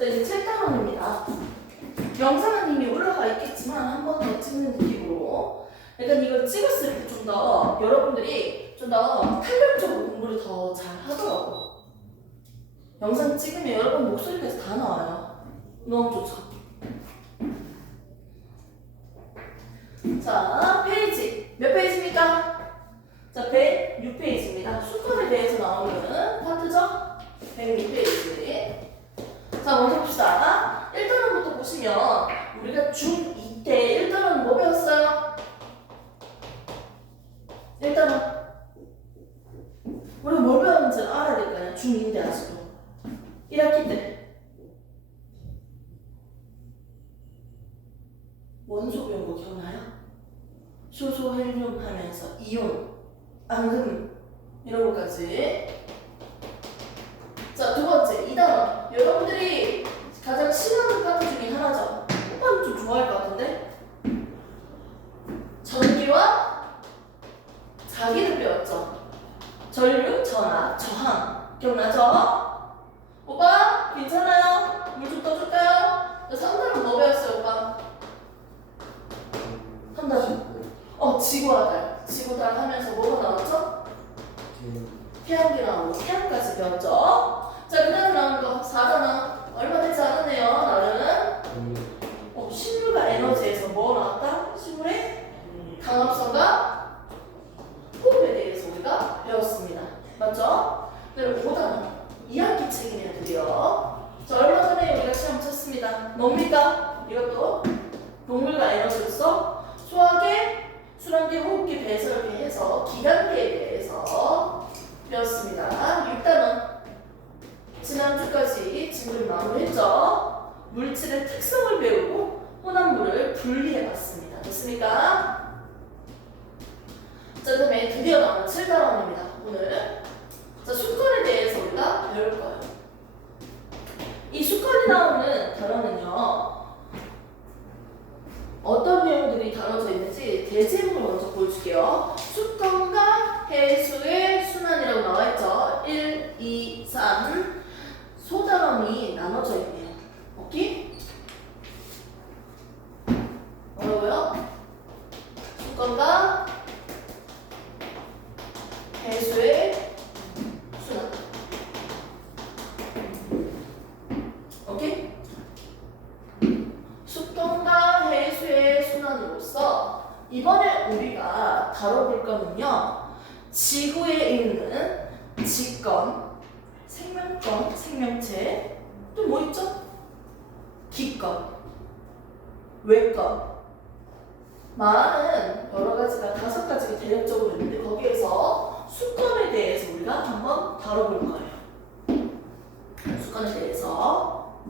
자, 이제 7단원입니다. 영상은 이미 올라가 있겠지만 한 번 더 찍는 느낌으로 일단 이걸 찍었을 때 좀 더 여러분들이 좀 더 탄력적으로 공부를 더 잘 하더라고. 영상 찍으면 여러분 목소리까지 다 나와요. 너무 좋죠. 자, 페이지. 몇 페이지입니까? 자, 106페이지입니다. 수컷에 대해서 나오는 파트죠? 106페이지. 자, 먼저 봅시다. 1단원부터 보시면 우리가 중2 때 1단원 뭐 배웠어요? 1단원. 우리가 뭘 배웠는지 알아야 될 거 아니야? 중2인데 아직도. 1학기 때. 원소 배운 거 기억나요? 효소, 헬륨 하면서 이온, 앙금 이런 것까지. 자, 두 번째, 이 단원. 여러분들이 가장 싫어하는 파트 중에 하나죠. 오빠는 좀 좋아할 것 같은데? 전기와 자기를 배웠죠. 전류, 전압, 저항. 기억나죠? 오빠, 괜찮아요? 물 좀 떠줄까요? 자, 3단원 뭐 배웠어요, 오빠? 3단원. 어, 지구와 달. 지구 달 하면서 뭐가 나왔죠? 태양계 나오고 태양까지 배웠죠? 자, 그 나오는 거 4단원. 얼마 되지 않았네요, 나는. 어, 식물과 에너지에서 뭐 나왔다? 식물의 강합성과 호흡에 대해서 우리가 배웠습니다. 맞죠? 그리고 5단원. 2학기 책이네요, 드디어. 자, 얼마 전에 우리가 시험 쳤습니다. 뭡니까? 이것도 동물과 에너지로서 소화계, 순환계, 호흡계, 배설 이렇게 해서 기관계에 대해서 배웠습니다. 6단원. 지난주까지 지구를 마무리했죠. 물질의 특성을 배우고 혼합물을 분리해봤습니다. 됐습니까? 자, 그다음에 드디어 나오는 7단원입니다. 오늘 자 수건에 대해서 우리가 배울 거예요. 이 수건이 나오는 단어는요. 어떤 내용들이 다뤄져 있는지 대제목을 먼저 보여줄게요. 수건과 해수의 순환이라고 나와 있죠. 1, 2, 3 소단원이 나눠져 있네요. 오케이? 뭐라고요? 수건과 해수의 순환. 오케이? 수동과 해수의 순환으로서 이번에 우리가 다뤄볼 거는요. 지구에 있는 직권, 생명권, 생명체, 또 뭐 있죠? 기권, 외권. 많은 여러 가지가 다섯 가지가 대략적으로 있는데 거기에서 수권에 대해서 우리가 한번 다뤄볼 거예요. 수권에 대해서.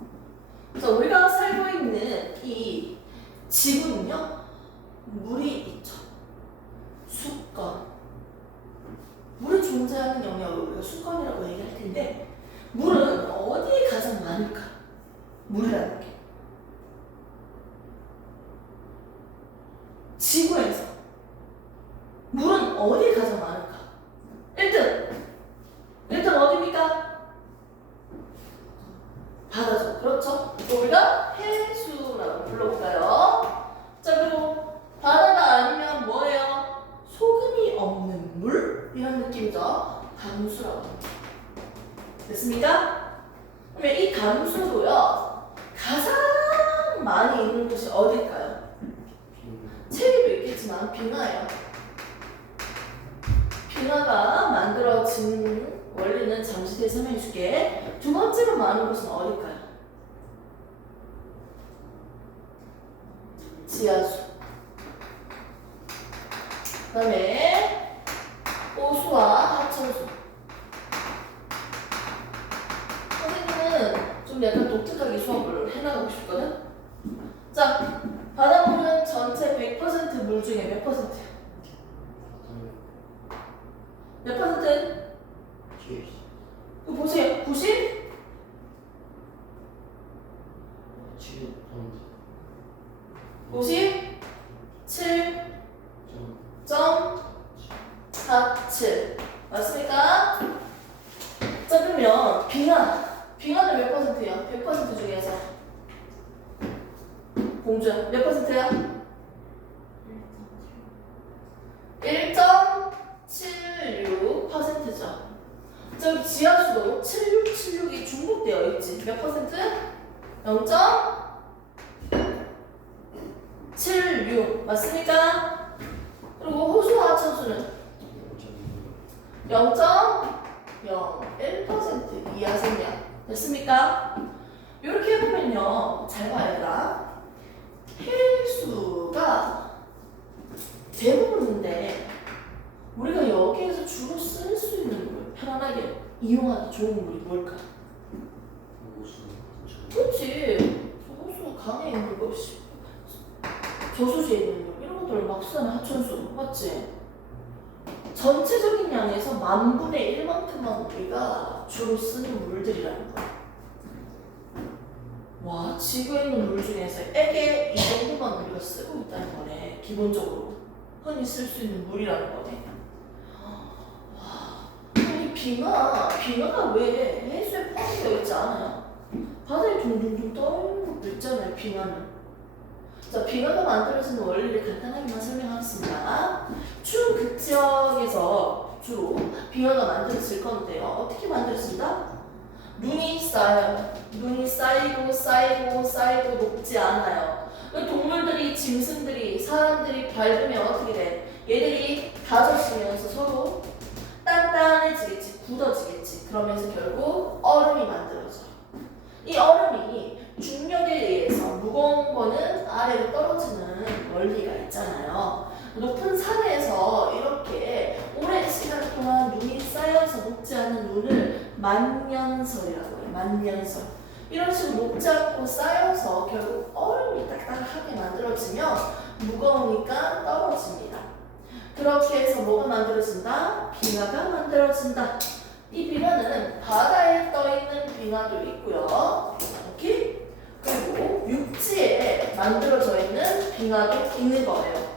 자, 우리가 살고 있는 이 지구는요, 물이 있죠. 수권. 물이 존재하는 영역을 우리가 수권이라고 얘기할 텐데, 물은 어디에 가장 많을까? 물이라는 게. 지구에서. 물은 어디에 가장 많을까? 1등. 1등 어디입니까? 바다죠. 그렇죠. 우리가 해수라고 불러볼까요? 자, 그리고 바다가 아니면 뭐예요? 소금이 없는 물? 이런 느낌이죠. 담수라고. 됐습니까? 그러면 이 담수도요, 가장 많이 있는 곳이 어딜까요? 책에도 있겠지만 빙하예요. 빙하가 만들어진 원리는 잠시 뒤에 설명해 줄게. 두 번째로 많은 곳은 어딜까요? 지하수. 그 다음에 호수와 하천수. 선생님은 좀 약간 독특하게 수업을 해나가고 싶거든? 자, 바닷물은 전체 100%물 중에 몇 퍼센트? 몇 퍼센트? 그 보세요. 90? 지금 57.47 맞습니까? 자 그러면 빙하 빙하는 몇 퍼센트야? 100% 중에서 공주야 몇 퍼센트야? 1.76%죠. 저기 지하수도 7676이 중복되어 있지. 몇 퍼센트? 0.76 맞습니까? 그리고 호수와 하천수는 0.01% 이하 생량 됐습니까? 이렇게 해보면요 잘 봐야 얘들아 해수가 대부분인데 우리가 여기에서 주로 쓸 수 있는 물 편안하게 이용하기 좋은 물이 뭘까? 호수 그렇지 저호수 강에 있는 것이 저수지에 있는 물 이런 것들을 막 쓰는 하천수 맞지? 전체적인 양에서 만 분의 1만큼만 우리가 주로 쓰는 물들이라는 거야. 와, 지구에 있는 물 중에서 애게 이 정도만 우리가 쓰고 있다는 거네. 기본적으로. 흔히 쓸 수 있는 물이라는 거네. 빙하, 빙하가 왜 해수에 포함되어 있지 않아요? 바다에 둥둥둥 떠 있는 것도 있잖아요, 빙하는. 자, 빙하가 만들어지는 원리를 간단하게만 설명하겠습니다. 추운 극지역에서 주로 빙하가 만들어질 건데요. 어떻게 만들어진다? 눈이 쌓여요. 눈이 쌓이고 쌓이고 쌓이고 녹지 않아요. 그 동물들이, 짐승들이, 사람들이 밟으면 어떻게 돼? 얘들이 다져지면서 서로 단단해지겠지, 굳어지겠지. 그러면서 결국 얼음이 만들어져요. 이 얼음이 중력에 의해서 무거운 거는 아래로 떨어지는 원리가 있잖아요. 높은 산에서 이렇게 오랜 시간 동안 눈이 쌓여서 녹지 않은 눈을 만년설이라고 해요. 만년설. 이런 식으로 녹지 않고 쌓여서 결국 얼음이 딱딱하게 만들어지면 무거우니까 떨어집니다. 그렇게 해서 뭐가 만들어진다? 빙하가 만들어진다. 이 빙하는 바다에 떠 있는 빙하도 있고요. 이렇게 그리고 육지에 만들어져 있는 빙하도 있는 거예요.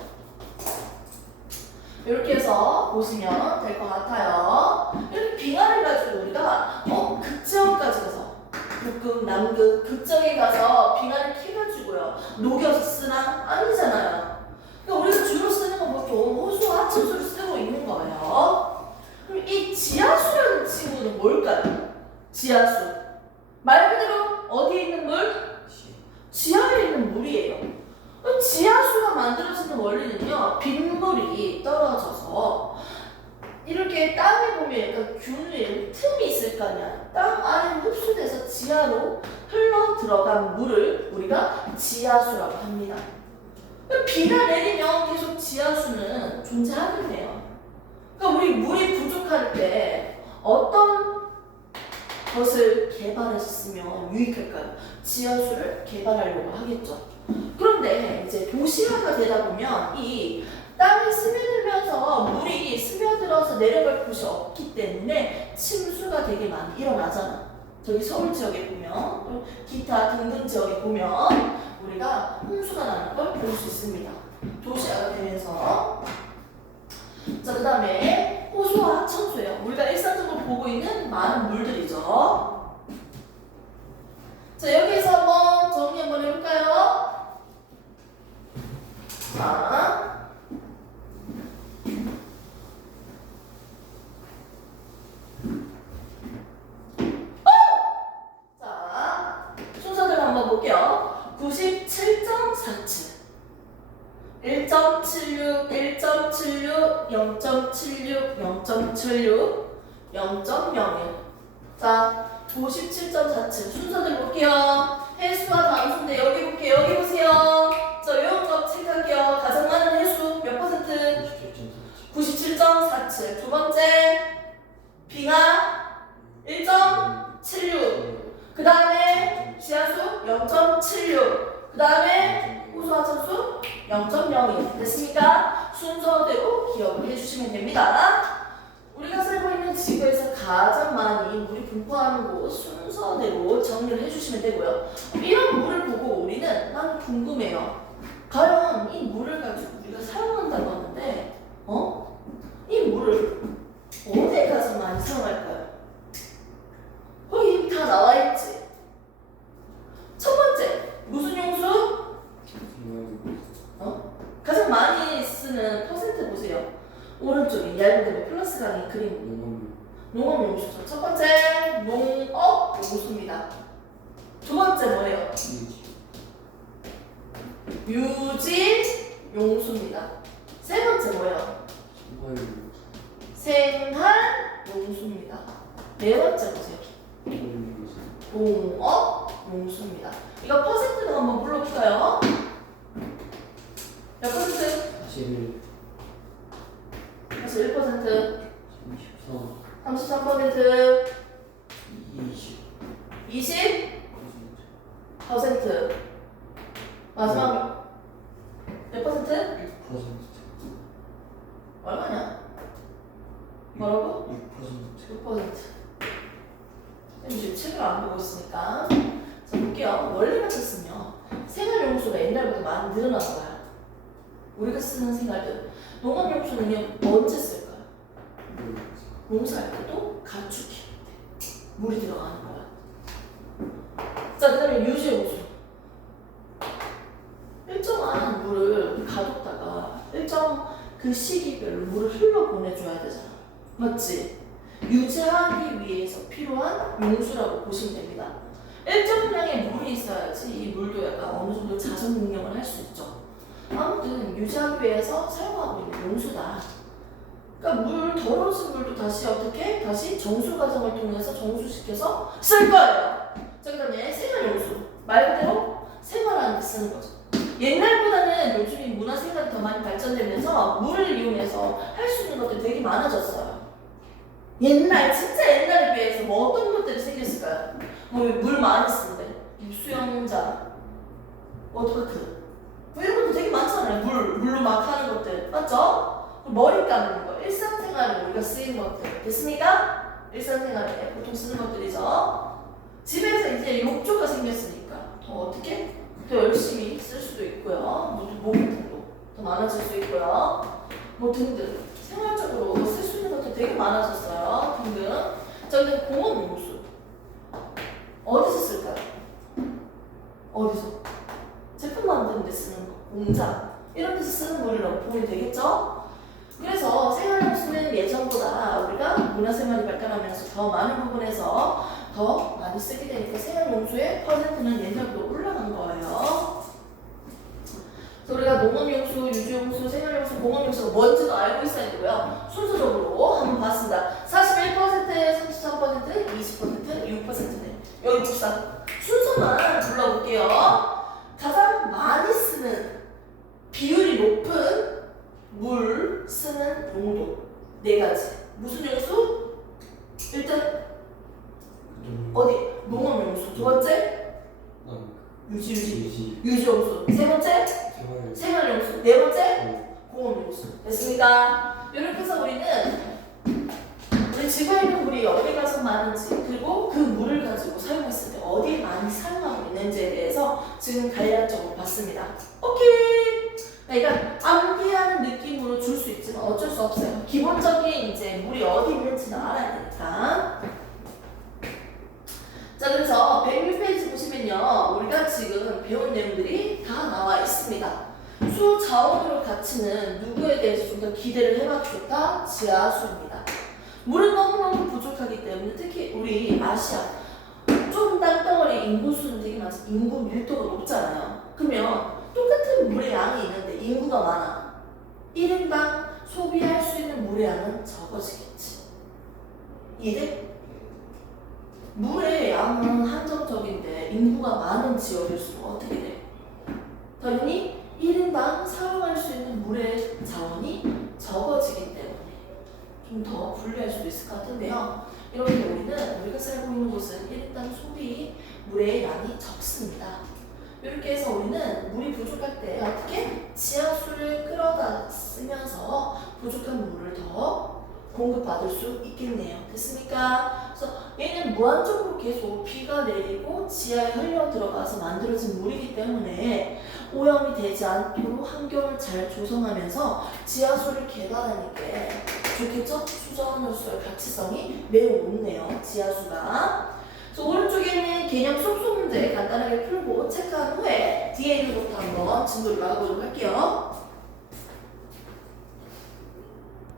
이렇게 해서 보시면 될 것 같아요. 이렇게 빙하를 가지고 우리가 어 극지역까지 가서 북극, 남극, 극적에 가서 빙하를 캐가지고요 녹여서 쓰나 아니잖아요. 그러니까 우리가 주 지하수라는 친구는 뭘까요? 지하수. 말 그대로 어디에 있는 물? 시 지하에 있는 물이에요. 지하수가 만들어지는 원리는요, 빗물이 떨어져서 이렇게 땅에 보면 약간 균일, 틈이 있을 거 아니야. 땅 안에 흡수돼서 지하로 흘러 들어간 물을 우리가 지하수라고 합니다. 비가 내리면 계속 지하수는 존재하겠네요. 그러니까 우리 물이 부족할 때 어떤 것을 개발했으면 유익할까요? 지하수를 개발하려고 하겠죠. 그런데 이제 도시화가 되다 보면 이 땅이 스며들면서 물이 스며들어서 내려갈 곳이 없기 때문에 침수가 되게 많이 일어나잖아. 저기 서울 지역에 보면 또 기타 등등 지역에 보면 우리가 홍수가 나는 걸 볼 수 있습니다. 도시화가 되면서 자 그 다음에 호수와 하천수예요. 우리가 일상적으로 보고 있는 많은 물들이죠. 자 여기에서 한번 정리 한번 해볼까요? 자. 자, 순서대로 한번 볼게요. 97.47 1.76, 1.76, 0.76, 0.76, 0.01 자, 57.47 순서대로 볼게요. 해수와 담수인데 여기 볼게요. 여기 보세요. 자, 거 체크할게요. 가장 많은 해수 몇 퍼센트? 97.47 97.47. 두 번째, 빙하 1.76. 그 다음에 지하수 0.76. 그 다음에 0.02. 됐습니까? 순서대로 기억을 해주시면 됩니다. 우리가 살고 있는 지구에서 가장 많이 물이 분포하는 곳 순서대로 정리를 해주시면 되고요. 이런 물을 보고 우리는 나는 궁금해요. 과연 이 물을 가지고 우리가 사용한다고 하는데, 어? 이 물을 어디에 가장 많이 사용할까요? 거기 이미 다 나와 있지. 농업 용수죠. 첫 번째 농업 용수입니다. 두 번째 뭐예요? 유지. 유지 용수입니다. 세 번째 뭐예요? 생활 용수. 생활 용수입니다. 네 번째 보세요. 농업 용수입니다. 이거 퍼센트는 한번 불러볼까요? 몇 퍼센트? 41. 다시 1%, 33. 33%, 20. 20%, 마지막 몇 퍼센트? 6%. 얼마냐? 뭐라고? 6%. 6%. 쌤 지금 책을 안 보고 있으니까. 자, 볼게요. 원리만 썼으면 생활 용수가 옛날보다 많이 늘어난 거야. 우리가 쓰는 생활들. 농업 용수는요, 언제 쓸까요? 농사할 때도 가축 키울 때. 물이 들어가는 거야. 자, 그 다음에 유지 용수. 일정한 물을 가뒀다가 일정 그 시기별로 물을 흘러 보내줘야 되잖아. 맞지? 유지하기 위해서 필요한 용수라고 보시면 됩니다. 일정량의 물이 있어야지 이 물도 약간 어느 정도 자선 능력을 할 수 있죠. 아무튼 유지하기 위해서 사용하고 있는 용수다. 그러니까 물 더러워진 물도 다시 어떻게 다시 정수 과정을 통해서 정수시켜서 쓸 거예요. 자 그다음에 생활 용수 말 그대로 생활하는 데 쓰는 거죠. 옛날보다는 요즘이 문화 생활이 더 많이 발전되면서 물을 이용해서 할 수 있는 것들이 되게 많아졌어요. 옛날 진짜 옛날에 비해서 뭐 어떤 것들이 생겼을까요? 뭐 물 많이 쓰는데 뭐 수영장, 워터파크 뭐 이런 것도 되게 많잖아요. 물 물로 막 하는 것들 맞죠? 머리 감는 거 일상생활에 우리가 쓰이는 것들 됐습니까? 일상생활에 보통 쓰는 것들이죠. 집에서 이제 욕조가 생겼으니까 더 어떻게 더 열심히 쓸 수도 있고요. 뭐 목욕탕도 더 많아질 수 있고요. 뭐 등등 생활적으로 쓸 수 있는 것도 되게 많아졌어요. 등등. 자, 근데 공업 용수 어디서 쓸까요? 어디서? 제품 만드는 데 쓰는 거, 공장 이런 데서 쓰는 물이라고 보면 되겠죠? 그래서 생활용수는 예전보다 우리가 문화생활이 발달하면서 더 많은 부분에서 더 많이 쓰게 되니까 생활용수의 퍼센트는 옛날보다 올라간 거예요. 우리가 농업용수, 유지용수, 생활용수, 공업용수가 뭔지도 알고 있어야 되고요. 순서적으로 한번 봤습니다. 41%, 33%, 20%, 6%네. 여기 봅시다. 순서만 불러볼게요. 가장 많이 쓰는 비율이 높은 물 쓰는 용도 네 가지. 무슨 용수? 일단 어디? 농업 용수. 두 번째 유지 유지 유지. 유지 용수. 세 번째 생활. 생활용수. 네 번째 어, 공업 용수. 됐습니까? 이렇게 해서 우리는 지구에 있는 물이 어디 가장 많은지 그리고 그 물을 가지고 사용했을 때 어디에 많이 사용하고 있는지에 대해서 지금 간략적으로 봤습니다. 오케이. 그러니까 암기하는 느낌으로 줄 수 있지만 어쩔 수 없어요. 기본적인 이제 물이 어디 있는지는 알아야 되니까. 자 그래서 106페이지 보시면요 우리가 지금 배운 내용들이 다 나와 있습니다. 수 자원으로 가치는 누구에 대해서 좀 더 기대를 해봐도 좋다? 지하수입니다. 물은 너무너무 부족하기 때문에 특히 우리 아시아 좀 땅덩어리 인구수는 되게 많지 인구 밀도가 높잖아요. 그러면 똑같은 물의 양이 있는데 인구가 많아. 1인당 소비할 수 있는 물의 양은 적어지겠지. 이해돼? 물의 양은 한정적인데 인구가 많은 지역일수록 어떻게 돼? 당연히 1인당 사용할 수 있는 물의 자원이 적어지기 때문에 좀더 불리할 수도 있을 것 같은데요. 이렇게 우리는 우리가 살고 있는 곳은 1인당 소비 물의 양이 적습니다. 이렇게 해서 우리는 물이 부족할 때 어떻게 지하수를 끌어다 쓰면서 부족한 물을 더 공급받을 수 있겠네요. 됐습니까? 그래서 얘는 무한적으로 계속 비가 내리고 지하에 흘러 들어가서 만들어진 물이기 때문에 오염이 되지 않도록 환경을 잘 조성하면서 지하수를 개발하는 게 좋겠죠? 수저하수의 가치성이 매우 높네요. 지하수가. 그래서 오른쪽에 있는 개념 속속 문제 간단하게 풀고 체크한 후에 뒤에 있는 것도 한번 진도를 나가보도록 할게요.